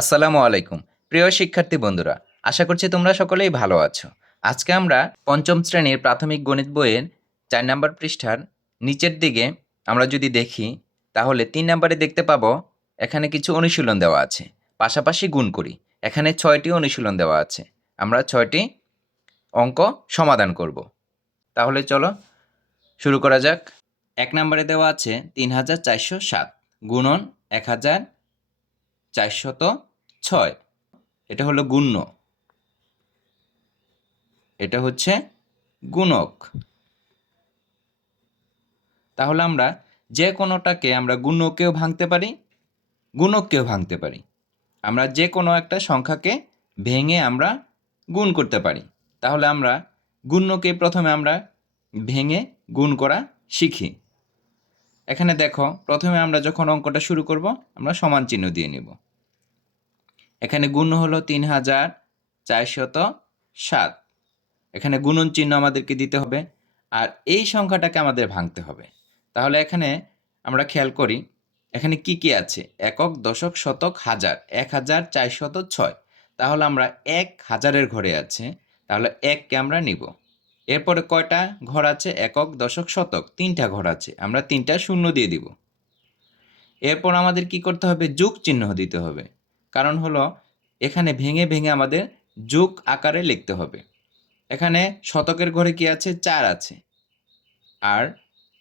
আসসালামু আলাইকুম। প্রিয় শিক্ষার্থী বন্ধুরা, আশা করছি তোমরা সকলেই ভালো আছো। আজকে আমরা পঞ্চম শ্রেণীর প্রাথমিক গণিত বইয়ের ৪ নাম্বার পৃষ্ঠার নিচের দিকে আমরা যদি দেখি, তাহলে ৩ নাম্বারে দেখতে পাবো এখানে কিছু অনুশীলন দেওয়া আছে। পাশাপাশি গুণ করি। এখানে ৬টি অনুশীলন দেওয়া আছে। আমরা ৬টি অঙ্ক সমাধান করব। তাহলে চলো শুরু করা যাক। ১ নাম্বারে দেওয়া আছে ৩,৪০৭ গুণন ১,৪০৬। এটা হলো গুণ্য, এটা হচ্ছে গুণক। তাহলে আমরা যে কোনোটাকে আমরা গুণ্যকেও ভাঙতে পারি, গুণককেও ভাঙতে পারি। আমরা যে কোনো একটা সংখ্যাকে ভেঙে আমরা গুণ করতে পারি। তাহলে আমরা গুণ্যকে প্রথমে আমরা ভেঙে গুণ করা শিখি। এখানে দেখো, প্রথমে আমরা যখন অঙ্কটা শুরু করব, আমরা সমান চিহ্ন দিয়ে নিব। এখানে গুণ্য হলো ৩,৪০৭। এখানে গুণন চিহ্ন আমাদেরকে দিতে হবে, আর এই সংখ্যাটাকে আমাদের ভাঙতে হবে। তাহলে এখানে আমরা খেয়াল করি, এখানে কি কি আছে? একক, দশক, শতক, হাজার। ১,৪০৬। তাহলে আমরা ১,০০০-এর ঘরে আছে, তাহলে ১কে আমরা নিব। এরপরে কয়টা ঘর আছে? একক, দশক, শতক, ৩টা ঘর আছে, আমরা ৩টা শূন্য দিয়ে দিব। এরপর আমাদের কি করতে হবে? যোগ চিহ্ন দিতে হবে। কারণ হলো এখানে ভেঙে ভেঙে আমাদের যোগ আকারে লিখতে হবে। এখানে শতকের ঘরে কি আছে? ৪ আছে। আর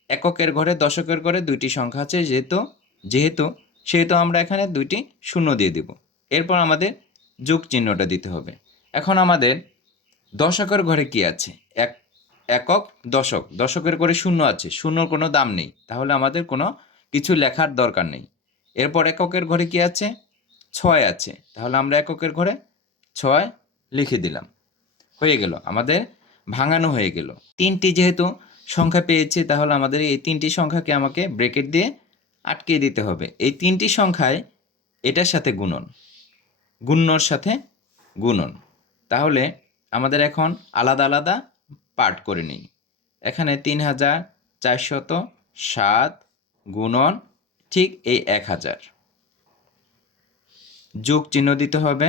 এককের ঘরে, দশকের ঘরে ২টি সংখ্যা আছে, যেহেতু আমরা এখানে ২টি শূন্য দিয়ে দিব। এরপর আমাদের যোগ চিহ্নটা দিতে হবে। এখন আমাদের দশকের ঘরে কি আছে? একক, দশক। দশকের ঘরে শূন্য আছে, শূন্যর কোনো দাম নেই, তাহলে আমাদের কোনো কিছু লেখার দরকার নেই। এরপর এককের ঘরে কি আছে? ৬ আছে, তাহলে আমরা এককের ঘরে ৬ লিখে দিলাম। হয়ে গেল, আমাদের ভাঙানো হয়ে গেল। ৩টি যেহেতু সংখ্যা পেয়েছি, তাহলে আমাদের এই ৩টি সংখ্যাকে আমাকে ব্রেকেট দিয়ে আটকিয়ে দিতে হবে। এই ৩টি সংখ্যায় এটার সাথে গুণন, গুণ্যর সাথে গুণন। তাহলে আমাদের এখন আলাদা আলাদা পার্ট করে নিই। এখানে ৩,৪০৭ গুণন ঠিক এই ১,০০০, যোগ চিহ্ন দিতে হবে।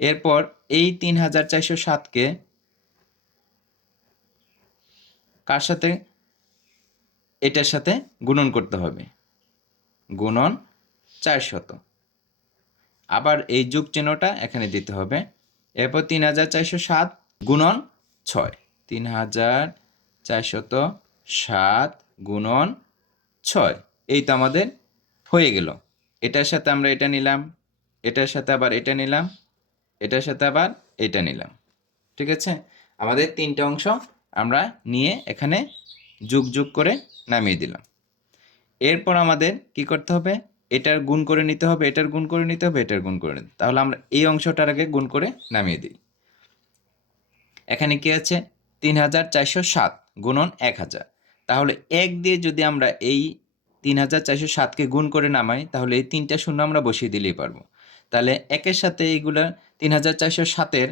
এরপর এই ৩,৪০৭কে কার সাথে? এটার সাথে গুণন করতে হবে, গুণন ৪০০। আবার এই যোগ চিহ্নটা এখানে দিতে হবে। এরপর ৩,৪০৭ গুণন ৬, ৩,৪০৭ গুণন ৬। এই তো আমাদের হয়ে গেল। এটার সাথে আমরা এটা নিলাম, এটার সাথে আবার এটা নিলাম, এটার সাথে আবার এটা নিলাম। ঠিক আছে, আমাদের ৩টে অংশ আমরা নিয়ে এখানে যোগ করে নামিয়ে দিলাম। এরপর আমাদের কি করতে হবে? এটার গুণ করে নিতে হবে, এটার গুণ করে নিতে হবে, এটার গুণ করে নিতে। তাহলে আমরা এই অংশটার আগে গুণ করে নামিয়ে দিই। এখানে কি আছে? ৩,৪০৭ গুণন ১,০০০। তাহলে ১ দিয়ে যদি আমরা এই ৩,৪০৭কে গুণ করে নামাই, তাহলে এই ৩টা শূন্য আমরা বসিয়ে দিলেই পারবো। তাহলে ১-এর সাথে এইগুলা ৩,৪০৭-এর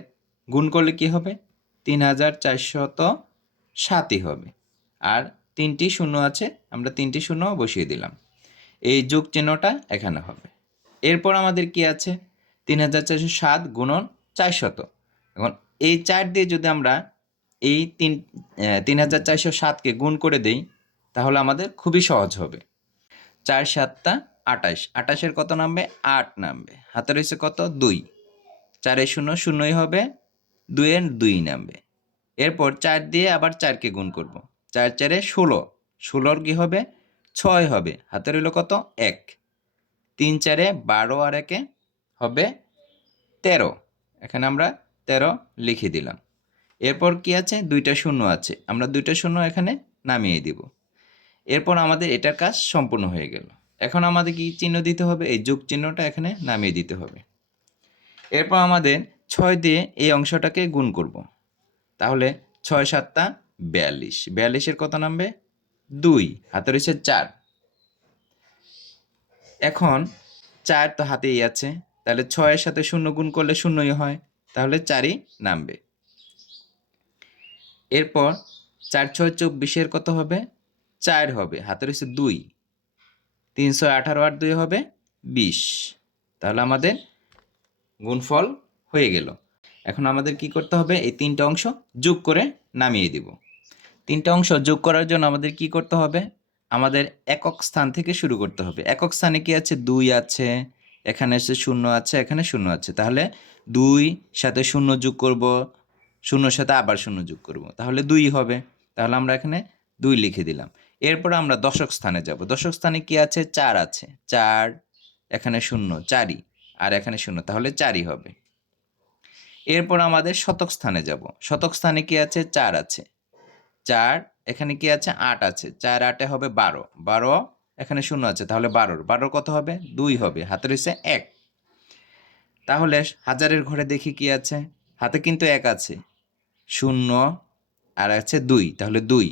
গুণ করলে কি হবে? ৩,৪০৭ই হবে। আর ৩টি শূন্য আছে, আমরা ৩টি শূন্য বসিয়ে দিলাম। এই যোগ চিহ্নটা এখানে হবে। এরপর আমাদের কি আছে? ৩,৪০৭ গুণন ৪০০। এখন এই ৪ দিয়ে যদি আমরা এই ৩,৪০৭কে গুণ করে দেই, তাহলে আমাদের খুবই সহজ হবে। ৪ ৭ ২৮, ২৮-এর কত নামবে? ৮ নামবে। হাতে রয়েছে কত? ২। ৪-এর শূন্য শূন্যই হবে, ২-এর ২ নামবে। এরপর ৪ দিয়ে আবার ৪কে গুণ করব। ৪ ৪-এ ১৬, ১৬-র কি হবে? ৬ হবে। হাতে রইল কত? ১। ৩ ৪-এ ১২ আর ১-এ হবে ১৩। এখানে আমরা ১৩ লিখে দিলাম। এরপর কি আছে? ২টা শূন্য আছে, আমরা ২টা শূন্য এখানে নামিয়ে দিব। এরপর আমাদের এটার কাজ সম্পূর্ণ হয়ে গেল। এখন আমাদের কি চিহ্ন দিতে হবে? এই যোগ চিহ্নটা এখানে নামিয়ে দিতে হবে। এরপর আমাদের ৬ দিয়ে এই অংশটাকে গুণ করব। তাহলে ৬ ৭ ৪২, ৪২-এর কত নামবে? ২। হাতে রয়েছে ৪। এখন ৪ তো হাতেই আছে, তাহলে ৬-এর সাথে শূন্য গুণ করলে শূন্যই হয়, তাহলে ৪ই নামবে। এরপর ৪ ৬ ২৪-এর কত হবে? ৪ হবে, হাতে রয়েছে ২। ৩১৮ আর ২ হবে ২০। তাহলে আমাদের গুণফল হয়ে গেল। এখন আমাদের কি করতে হবে, এই তিনটা অংশ যোগ করে নামিয়ে দিব। তিনটা অংশ যোগ করার জন্য আমাদের কি করতে হবে, আমাদের একক স্থান থেকে শুরু করতে হবে। একক স্থানে কি আছে, 2 আছে, এখানে আছে 0 আছে, এখানে 0 আছে। তাহলে 2 সাথে 0 যোগ করব, 0 সাথে আবার 0 যোগ করব, তাহলে 2 হবে। তাহলে আমরা এখানে 2 লিখে দিলাম। এরপর আমরা দশক স্থানে যাব। দশক স্থানে কি আছে, 4 আছে, 4, এখানে 0, 4ই, আর এখানে 0, তাহলে 4ই হবে। এরপর আমাদের শতক স্থানে যাব। শতক স্থানে কি আছে, 4 আছে, 4, এখানে কি আছে, 8 আছে, 4 8 হবে 12, 12, এখানে 0 আছে, তাহলে 12 কত হবে, 2 হবে, হাতে রয়েছে 1। তাহলে হাজারের ঘরে দেখি কি আছে, হাতে কিন্তু 1 আছে, 0 আর আছে 2, তাহলে 2,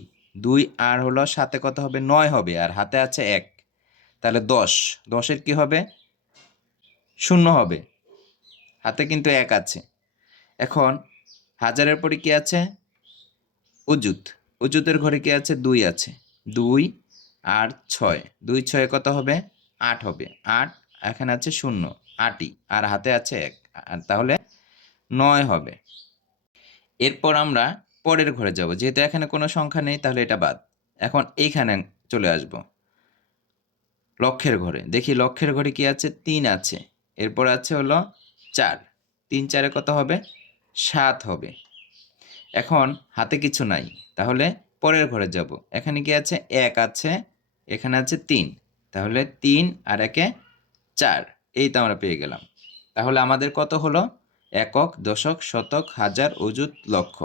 2 আর হলো সাথে কত হবে, 9 হবে, আর হাতে আছে 1, তাহলে 10, 10-এর কি হবে, 0 হবে, হাতে কিন্তু 1 আছে। এখন হাজারের পরে কি আছে, অযুত, অযুতের ঘরে কি আছে, 2 আছে, 2 আর 6, 2 6 কত হবে, 8 হবে, 8, এখানে আছে 0, 8ই, আর হাতে আছে 1, আর তাহলে 9 হবে। এরপর আমরা পরের ঘরে যাব, যেহেতু এখানে কোনো সংখ্যা নেই তাহলে এটা বাদ। এখন এইখানে চলে আসব, লক্ষের ঘরে দেখি, লক্ষের ঘরে কি আছে, 3 আছে, এরপর আছে হলো 4, 3 4 কত হবে, 7 হবে। এখন হাতে কিছু নাই, তাহলে পরের ঘরে যাব, এখানে কি আছে, 1 আছে, এখানে আছে 3, তাহলে 3 আর 1 4, এই তো আমরা পেয়ে গেলাম। তাহলে আমাদের কত হলো, একক, দশক, শতক, হাজার, অযুত, লক্ষ,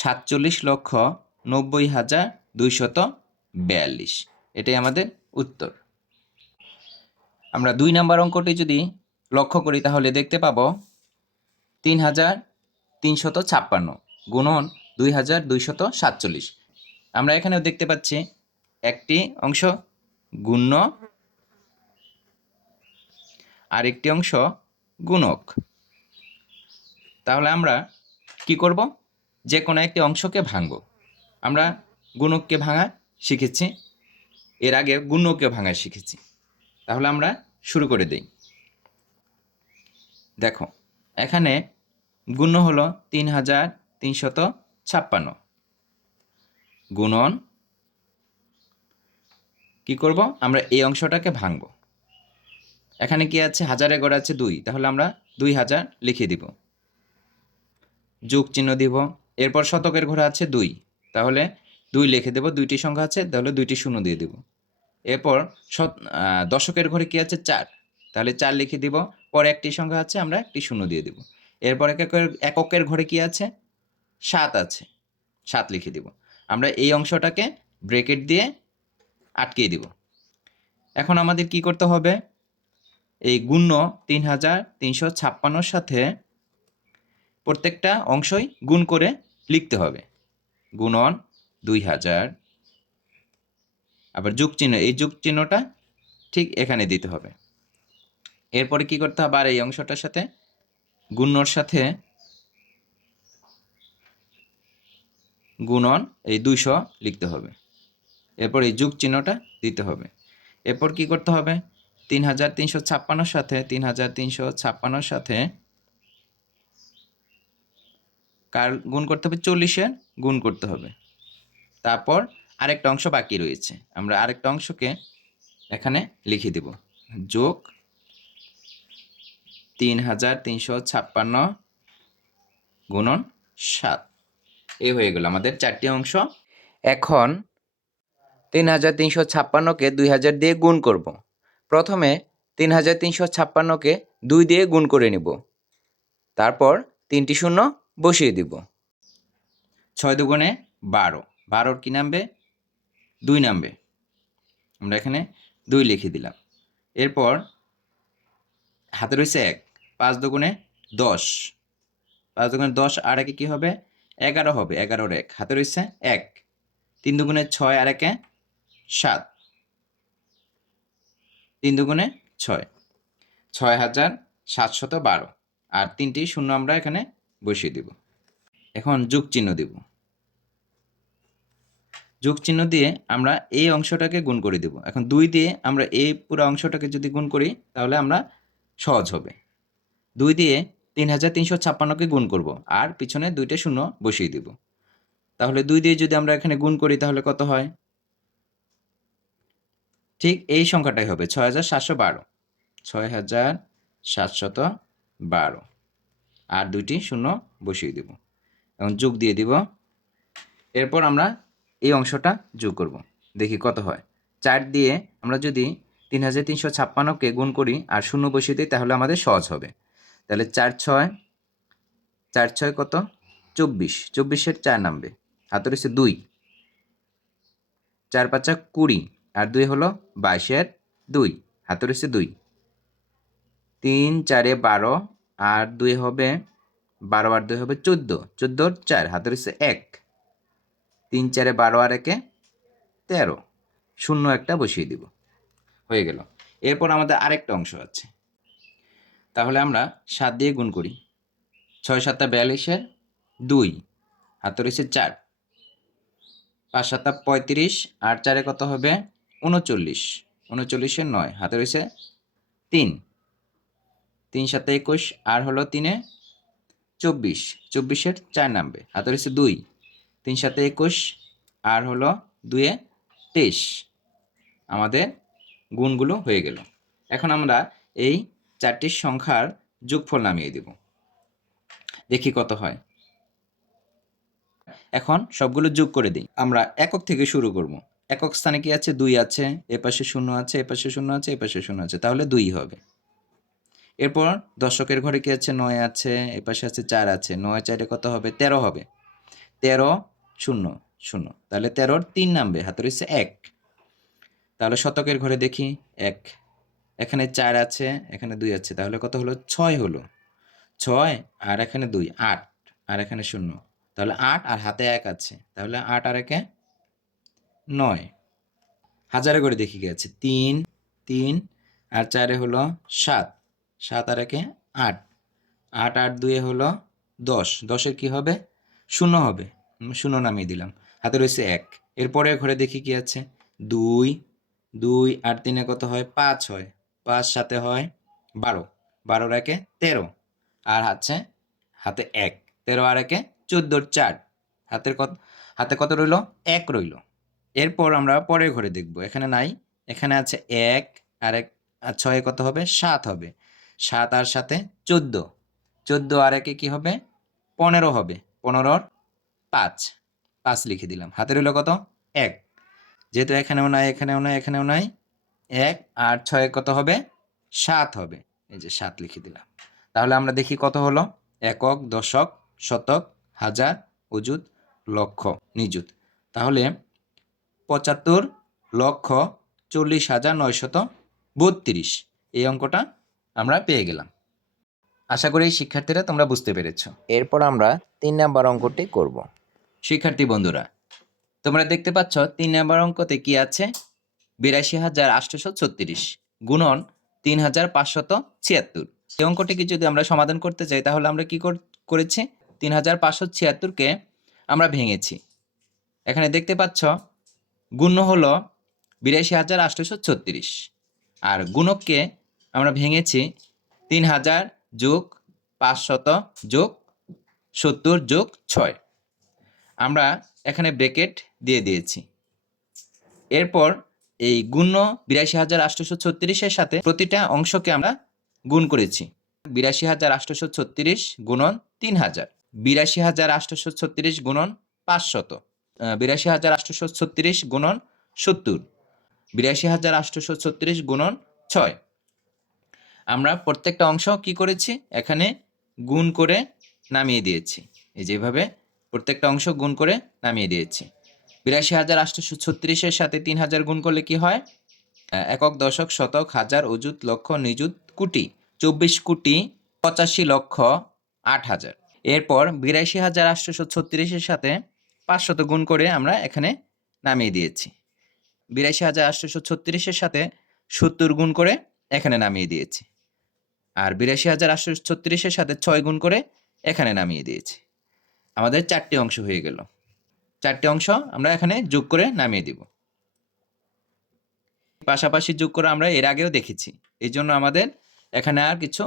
47,90,242। এটাই আমাদের উত্তর। আমরা 2 নাম্বার অঙ্কটি যদি লক্ষ্য করি তাহলে দেখতে পাবো 3,356 গুণন 2,247। আমরা এখানেও দেখতে পাচ্ছি একটি অংশ গুণ্য আর একটি অংশ গুণক। তাহলে আমরা কি করব, যে কোনো একটি অংশকে ভাঙব। আমরা গুণককে ভাঙা শিখেছি, এর আগে গুণ্যকে ভাঙা শিখেছি। তাহলে আমরা শুরু করে দেই। দেখো এখানে গুণ্য হলো 3,356, গুণন কি করব, আমরা এই অংশটাকে ভাঙব। এখানে কি আছে, হাজারের ঘরে আছে 2, তাহলে আমরা 2000 লিখে দিব, যোগ চিহ্ন দিব। এরপর শতকের ঘরে আছে 2, তাহলে 2 লিখে দেব, 2টি সংখ্যা আছে, তাহলে 2টি শূন্য দিয়ে দেব। এরপর দশকের ঘরে কি আছে, 4, তাহলে 4 লিখে দিব, পরে একটি সংখ্যা আছে, আমরা একটি শূন্য দিয়ে দেব। এরপর এককের ঘরে কি আছে, 7 আছে, 7 লিখে দিব। আমরা এই অংশটাকে ব্রেকেট দিয়ে আটকিয়ে দিব। এখন আমাদের কি করতে হবে, এই গুণ্য 3,356 সাথে প্রত্যেকটা অংশই গুণ করে লিখতে হবে। গুণন 2000, আবার যোগ চিহ্ন, এই যোগ চিহ্নটা ঠিক এখানে দিতে হবে। এরপরে কি করতে হবে, আর এই অংশটার সাথে গুণ্যর সাথে গুণন এই 200 লিখতে হবে। এরপর এই যোগ চিহ্নটা দিতে হবে। এরপর কি করতে হবে, 3,356 সাথে 3,356 সাথে কার গুণ করতে হবে, 40-এর গুণ করতে হবে। তারপর আরেকটা অংশ বাকি রয়েছে, আমরা আরেকটা অংশকে এখানে লিখে দেব, যোগ 3,356 গুণন 7, এই হয়ে গেল আমাদের 4টি অংশ। এখন 3,356কে 2000 দিয়ে গুণ করব। প্রথমে 3,356কে 2 দিয়ে গুণ করে নিব, তারপর 3টি শূন্য বসিয়ে দিব। 6 দুগুণে 12, 12 কি নামবে, 2 নামবে, আমরা এখানে 2 লিখে দিলাম। এরপর হাতে রয়েছে 1, 5 দুগুণে 10, 5 দুগুণে 10 আর একে কি হবে, 11 হবে, 11-র 1, হাতে রয়েছে 1, 3 দুগুণে 6 আর একে 7, 3 দুগুণে 6, 6,712, আর 3টি শূন্য আমরা এখানে বসিয়ে দিব। এখন যোগ চিহ্ন দিব, যোগ চিহ্ন দিয়ে আমরা এই অংশটাকে গুণ করে দেব। এখন 2 দিয়ে আমরা এই পুরো অংশটাকে যদি গুণ করি তাহলে আমরা সহজ হবে। 2 দিয়ে 3356কে গুণ করব আর পিছনে 2টা শূন্য বসিয়ে দিব। তাহলে 2 দিয়ে যদি আমরা এখানে গুণ করি তাহলে কত হয়? ঠিক এই সংখ্যাটাই হবে 6712। 6712 আর 2টি শূন্য বসিয়ে দিব। এখন যোগ দিয়ে দিব। এরপর আমরা এই অংশটা যোগ করব। দেখি কত হয়। 4 দিয়ে আমরা যদি 3356কে গুণ করি আর শূন্য বসিয়ে দিই তাহলে আমাদের সহজ হবে। তাহলে 4 6 কত? 24। 24-এর 4 নামবে। হাতে রয়েছে 2। 4 5 20 আর 2 হলো 22-এর 2। হাতে রয়েছে 2। 3 4 12 আর 2 হবে 12 আর 2 হবে 14। 14-র 4 হাতে রয়েছে 1। 3 4 12 আর 1 13। শূন্য একটা বসিয়ে দিব। হয়ে গেল। এরপর আমাদের আরেকটা অংশ আছে। তাহলে আমরা 7 দিয়ে গুণ করি। 6 7 42-এর 2 হাতে রয়েছে 4। 5 7 35 আর 4 কত হবে? 39। 39-এর 9 হাতে রয়েছে 3। 3 7 21 আর হলো 3-এ 24। 24-এর 4 নামবে। হাতে রয়েছে 2। 3 7 21 আর হলো 2-এ 23। আমাদের গুণগুলো হয়ে গেল। এখন আমরা এই 4টি সংখ্যার যোগফল নামিয়ে দেব। দেখি কত হয়। এখন সবগুলো যোগ করে দিই। আমরা একক থেকে শুরু করব। একক স্থানে কি আছে? 2 আছে, এপাশে 0 আছে, এপাশে 0 আছে, এপাশে 0 আছে, তাহলে 2 হবে। এরপর দশকের ঘরে কি আছে? 9 আছে, এপাশে আছে 4 আছে, 9 4 কত হবে? 13 হবে। 13 0 0, তাহলে 13-র 3 নামবে। হাতে রয়েছে 1। তাহলে শতকের ঘরে দেখি 1, এখানে 4 আছে, এখানে 2 আছে, তাহলে কত হলো? 6 হলো। 6 আর এখানে 2 8 আর এখানে 0, তাহলে 8 আর হাতে 1 আছে, তাহলে 8 আর 1 9। হাজারে করে দেখি কি আছে? 3 3 আর 4 হলো 7, 7 আর 1 8, 8 আর 2 হলো 10, 10-এর কি হবে? 0 হবে। 0 নামিয়ে দিলাম। হাতে রয়েছে 1। এরপরে ঘরে দেখি কি আছে? 2 2 আর 3 কত হয়? 5 হয়। 5 7 হয় 12, 12 আর 1 13 আর হাতে 1, 13 আর 1 14-র 4। হাতে কত রইল? 1 রইল। এরপর আমরা পরের ঘরে দেখব। এখানে নাই, এখানে আছে 1 আর 1 আর 6 কত হবে? 7 হবে। 7 আর 7 14, 14 আর 1 কি হবে? 15 হবে। 15-র 5, 5 লিখে দিলাম। হাতে রইল কত? 1। যেহেতু এখানেও নাই, এখানেও নাই, এখানেও নাই, 1 আর 6 কত হবে? 7 হবে। এই যে 7 লিখে দিলাম। তাহলে আমরা দেখি কত হলো? একক, দশক, শতক, হাজার, অযুত, লক্ষ, নিযুত। তাহলে 75,40,932 এই অঙ্কটা আমরা পেয়ে গেলাম। আশা করি শিক্ষার্থীরা তোমরা বুঝতে পেরেছো। এরপর আমরা 3 নাম্বার অঙ্কটি করব। শিক্ষার্থী বন্ধুরা, তোমরা দেখতে পাচ্ছ 3 নাম্বার অঙ্কতে কি আছে? 82,836 গুণন 3,576। এই অঙ্কটিকে যদি আমরা সমাধান করতে চাই তাহলে আমরা কি করেছি? 3,576-কে আমরা ভেঙেছি। এখানে দেখতে পাচ্ছ গুণ্য হলো 82,836 আর গুণককে আমরা ভেঙেছি 3,000 যোগ 500 যোগ 70 যোগ 6। আমরা এখানে ব্র্যাকেট দিয়ে দিয়েছি। এরপর এই গুণ্য 82,836-এর সাথে প্রতিটা অংশকে আমরা গুণ করেছি। 82,836 গুণন 3,000, 82,836 গুণন 500, 82,836 গুণন 70, 82,836 গুণন 6। আমরা প্রত্যেকটা অংশ কি করেছি? এখানে গুণ করে নামিয়ে দিয়েছি। এই যেভাবে প্রত্যেকটা অংশ গুণ করে নামিয়ে দিয়েছি। 82,836-এর সাথে 3,000 গুণ করলে কি হয়? একক, দশক, শতক, হাজার, অযুত, লক্ষ, নিযুত, কোটি। 24,85,08,000। এরপর 82,836-এর সাথে 500 গুণ করে আমরা এখানে নামিয়ে দিয়েছি। 82,836-এর সাথে 70 গুণ করে এখানে নামিয়ে দিয়েছি। আর 82,836-এর সাথে 6 গুণ করে এখানে নামিয়ে দিয়েছি। আমাদের 4টি অংশ হয়ে গেল। 4টি অংশ আমরা এখানে যোগ করে নামিয়ে দিব। পাশাপাশি যোগ করে আমরা এর আগেও দেখেছি, এই জন্য আমাদের এখানে আর কিছু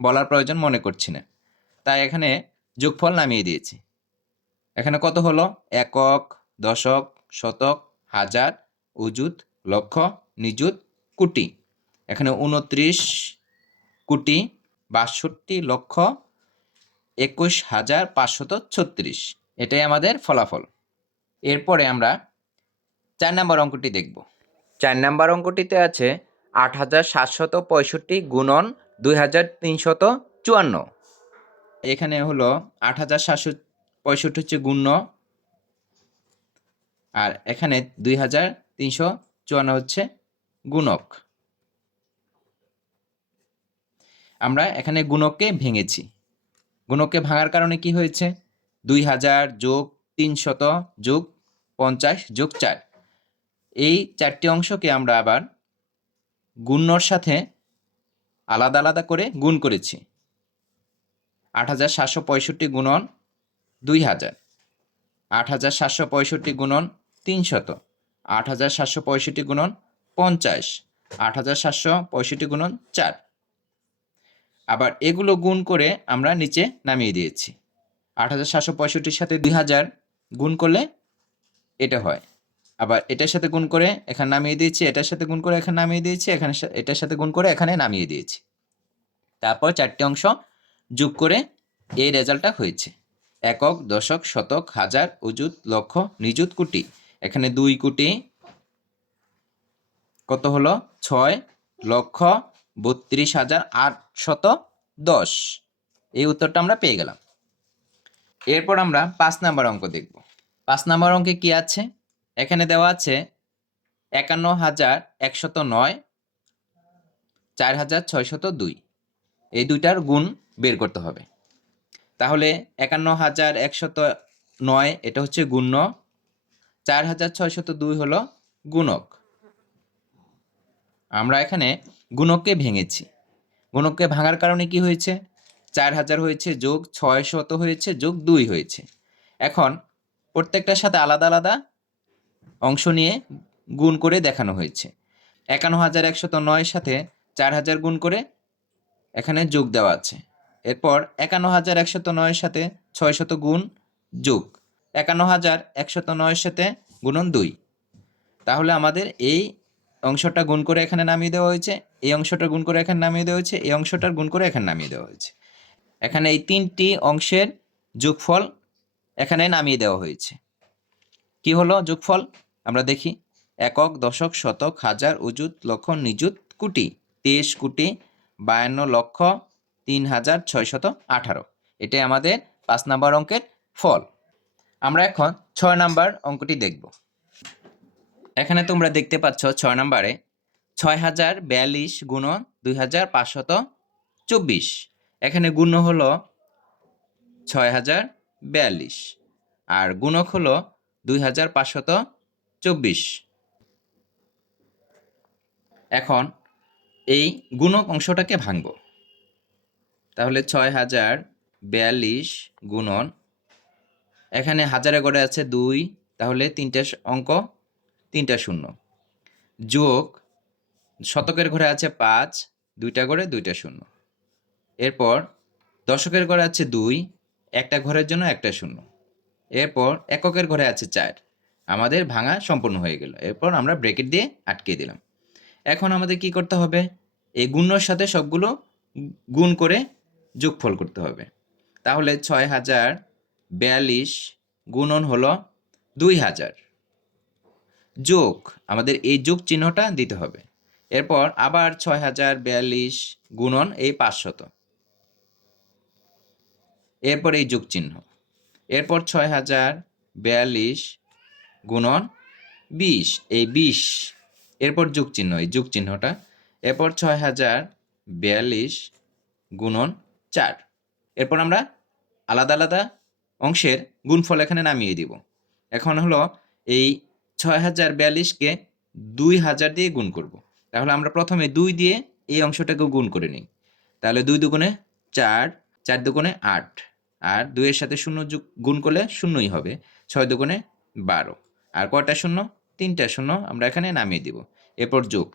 বলার প্রয়োজন মনে করছি না, তাই এখানে যোগফল নামিয়ে দিয়েছি। এখানে কত হলো? একক, দশক, শতক, হাজার, অযুত, লক্ষ, নিযুত, কোটি। এখানে 29,62,21,536। এটাই আমাদের ফলাফল। এরপরে আমরা 4 নম্বর অঙ্কটি দেখব। 4 নম্বর অঙ্কটিতে আছে 8,765 গুণন 2,354। এখানে হলো 8,765 হচ্ছে গুণ্য, আর এখানে 2,354 হচ্ছে গুণক। আমরা এখানে গুণককে ভেঙেছি। গুণককে ভাঙার কারণে কি হয়েছে? 2,000 যোগ 300 যোগ 50 যোগ 4, এই 4টি অংশকে আমরা আবার গুণ্যর সাথে আলাদা আলাদা করে গুণ করেছি। 8,765 গুণন 2,000, 8,765 গুণন 300, 8,765 গুণন 50, 8,765 গুণন 4। আবার এগুলো গুণ করে আমরা নিচে নামিয়ে দিয়েছি। 8,765-র সাথে 2,000 গুণ করলে এটা হয়। আবার এটার সাথে গুণ করে এখানে নামিয়ে দিয়েছি, এটার সাথে গুণ করে এখানে নামিয়ে দিয়েছি, এখানে এটার সাথে গুণ করে এখানে নামিয়ে দিয়েছি। তারপর 4টি অংশ যোগ করে এই রেজাল্টটা হয়েছে। একক, দশক, শতক, হাজার, অযুত, লক্ষ, নিযুত, কোটি। এখানে 2 কোটি কত হলো? 6,32,810। এই উত্তরটা আমরা পেয়ে গেলাম। এরপর আমরা 5 নাম্বার অঙ্ক দেখব। 5 নাম্বার অঙ্কে কি আছে? এখানে দেওয়া আছে 51,109, 4,602। এই দুইটার গুণ বের করতে হবে। তাহলে 51,109 এটা হচ্ছে গুণ্য, 4,602 হলো গুণক। আমরা এখানে গুণককে ভেঙেছি। গুণককে ভাঙার কারণে কি হয়েছে? 4,000 হয়েছে যোগ 600 হয়েছে যোগ 2 হয়েছে। এখন প্রত্যেকটার সাথে আলাদা আলাদা অংশ নিয়ে গুণ করে দেখানো হয়েছে। 51,109 সাথে 4,000 গুণ করে এখানে যোগ দেওয়া আছে। এরপর 51,109 সাথে 600 গুণ যোগ 51,109 সাথে গুণন 2। তাহলে আমাদের এই অংশটা গুণ করে এখানে নামিয়ে দেওয়া হয়েছে, এই অংশটা গুণ করে এখানে নামিয়ে দেওয়া হয়েছে, এই অংশটার গুণ করে এখানে নামিয়ে দেওয়া হয়েছে। এখানে এই 3টি অংশের যোগফল এখানে নামিয়ে দেওয়া হয়েছে। কি হলো যোগফল? আমরা দেখি। একক, দশক, শতক, হাজার, অযুত, লক্ষ, নিযুত, কোটি। 23,52,3,618। এটাই আমাদের 5 নাম্বার অঙ্কের ফল। আমরা এখন 6 নাম্বার অঙ্কটি দেখব। এখানে তোমরা দেখতে পাচ্ছ 6 নাম্বারে 6,042 গুণন 2,524। এখানে গুণ্য হলো 6,042 আর গুণক হলো 2,524। এখন এই গুণক অংশটাকে ভাঙব। তাহলে 6,042 গুণন, এখানে হাজারে গড়ে আছে 2, তাহলে 3টে অঙ্ক 3টা শূন্য, যোগ শতকের ঘরে আছে 5, 2টা ঘরে 2টা শূন্য। এরপর দশকের ঘরে আছে 2, একটা ঘরের জন্য একটা শূন্য। এরপর এককের ঘরে আছে 4। আমাদের ভাঙা সম্পূর্ণ হয়ে গেল। এরপর আমরা ব্র্যাকেট দিয়ে আটকে দিলাম। এখন আমাদের কি করতে হবে? এই গুণ্যর সাথে সবগুলো গুণ করে যোগফল করতে হবে। তাহলে 6,042 গুণন হলো 2,000 যোগ, আমাদের এই যোগ চিহ্নটা দিতে হবে। এরপর আবার 6,042 গুণন এই 500, এরপর এই যোগ চিহ্ন। এরপর 6,042 গুণন 20, এই 20, এরপর যোগ চিহ্ন, এই যোগ চিহ্নটা। এরপর 6,042 গুণন 4। এরপর আমরা আলাদা আলাদা অংশের গুণফল এখানে নামিয়ে দিব। এখন হলো এই 6,042কে 2,000 দিয়ে গুণ করব। তাহলে আমরা প্রথমে 2 দিয়ে এই অংশটাকে গুণ করে নিই। তাহলে 2 দুগুণে 4, 4 দুগুণে 8, আর 2 এর সাথে 0 গুণ করলে 0ই হবে। 6 দুগুণে 12, আর কয়টা শূন্য? 3টা শূন্য আমরা এখানে নামিয়ে দিব। এরপর যোগ।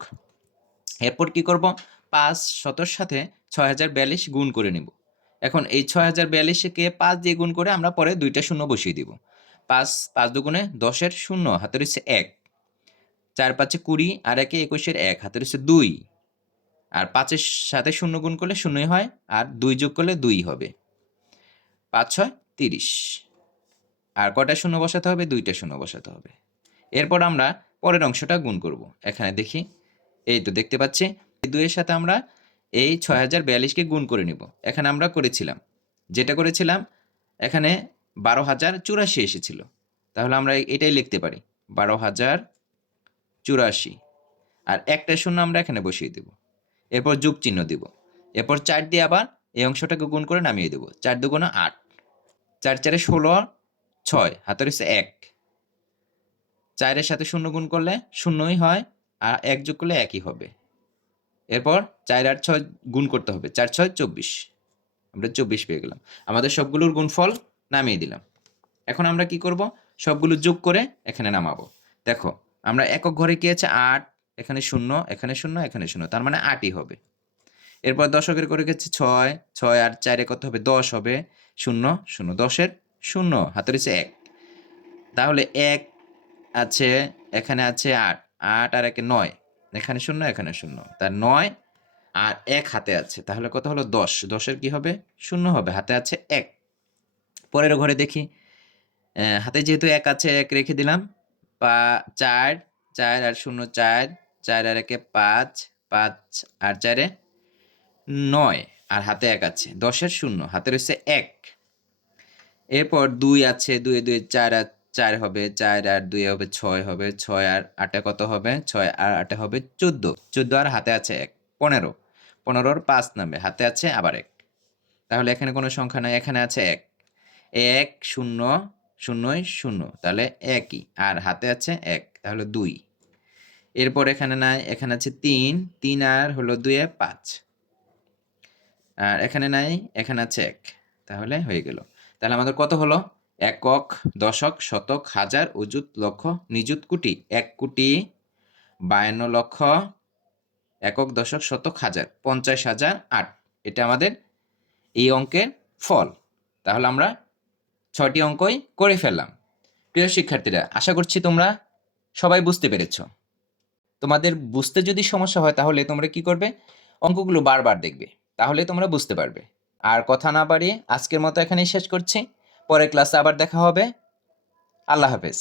এরপর কি করব? 500-র সাথে 6042 গুণ করে নিব। এখন এই 6042কে 5 দিয়ে গুণ করে আমরা পরে 2টা শূন্য বসিয়ে দিব। 5 দুগুণে 10-এর শূন্য, হাতে রয়েছে 1। 4 5 20 আর 1 21-এর 1, হাতে রয়েছে 2। আর 5-এর সাথে শূন্য গুণ করলে শূন্যই হয়, আর 2 যোগ করলে 2 হবে। 5 6 30। আর কয়টা শূন্য বসাতে হবে? 2টা শূন্য বসাতে হবে। এরপর আমরা পরের অংশটা গুণ করব। এখানে দেখি, এই তো দেখতে পাচ্ছি, এই 2 এর সাথে আমরা এই 6042কে গুণ করে নিব। এখানে আমরা যেটা করেছিলাম, এখানে 12084 এসেছিল। তাহলে আমরা এটাই লিখতে পারি, 12084। আর একটা শূন্য আমরা এখানে বসিয়ে দেব। এরপর যোগ চিহ্ন দিব। এরপর 4 দিয়ে আবার এই অংশটাকে গুণ করে নামিয়ে দেব। 4 দুগুণে 8, 4 4 16, 6, হাতে রয়েছে 1। 4 এর সাথে শূন্য গুণ করলে শূন্যই হয়, আর 1 যোগ করলে 1ই হবে। এরপর 4 আর 6 গুণ করতে হবে, 4 6 24। আমরা 24 পেয়ে গেলাম। আমাদের সবগুলোর গুণফল নামিয়ে দিলাম। এখন আমরা কি করব? সবগুলো যোগ করে এখানে নামাবো। দেখো, আমরা একক ঘরে কি আছে? 8, এখানে 0, এখানে 0, এখানে 0, তার মানে 8ই হবে। এরপর দশকের ঘরে গেছে 6, 6 আর 4 কত হবে? 10 হবে। 0 0, 10-এর 0, হাতে রয়েছে 1। তাহলে 1 আছে, এখানে আছে 8, 8 আর 1 9, এখানে 0, এখানে 0, তার 9 আর 1 হাতে আছে, তাহলে কত হলো? 10। 10-এর কি হবে? 0 হবে, হাতে আছে 1। পরের ঘরে দেখি, হাতে যেহেতু 1 আছে, 1 রেখে দিলাম। 4 4 আর 0 4, 4 আর 1 5, 5 আর 4 9, আর হাতে 1 আছে। 10-এর 0, হাতে রয়েছে 1। এরপর 2 আছে, 2 এ 2 4 আর 4 হবে, 4 আর 2 হবে 6 হবে, 6 আর 8 কত হবে? 6 আর 8 হবে 14, 14 আর হাতে আছে 1, 15, 15-র 5 নামবে, হাতে আছে আবার 1। তাহলে এখানে কোনো সংখ্যা নাই, এখানে আছে 1, 1 0 0 0, তাহলে 1ই, আর হাতে আছে 1, তাহলে 2। এরপর এখানে নাই, এখানে আছে 3, 3 আর হলো 2 এ 5, আর এখানে নাই, এখানে আছে 1, তাহলে হয়ে গেল। তাহলে আমাদের কত হলো? একক, দশক, শতক, হাজার, অযুত, লক্ষ, নিযুত, কোটি। 1,52,00,000 একক, দশক, শতক, হাজার, 50,008। এটা আমাদের এই অঙ্কের ফল। তাহলে আমরা 6টি অঙ্কই করে ফেললাম। প্রিয় শিক্ষার্থীরা, আশা করছি তোমরা সবাই বুঝতে পেরেছ। তোমাদের বুঝতে যদি সমস্যা হয়, তাহলে তোমরা কি করবে? অঙ্কগুলো বারবার দেখবে, তাহলে তোমরা বুঝতে পারবে। আর কথা না বাড়িয়ে আজকের মতো এখানেই শেষ করছি। পরের ক্লাসে আবার দেখা হবে। আল্লাহ হাফেজ।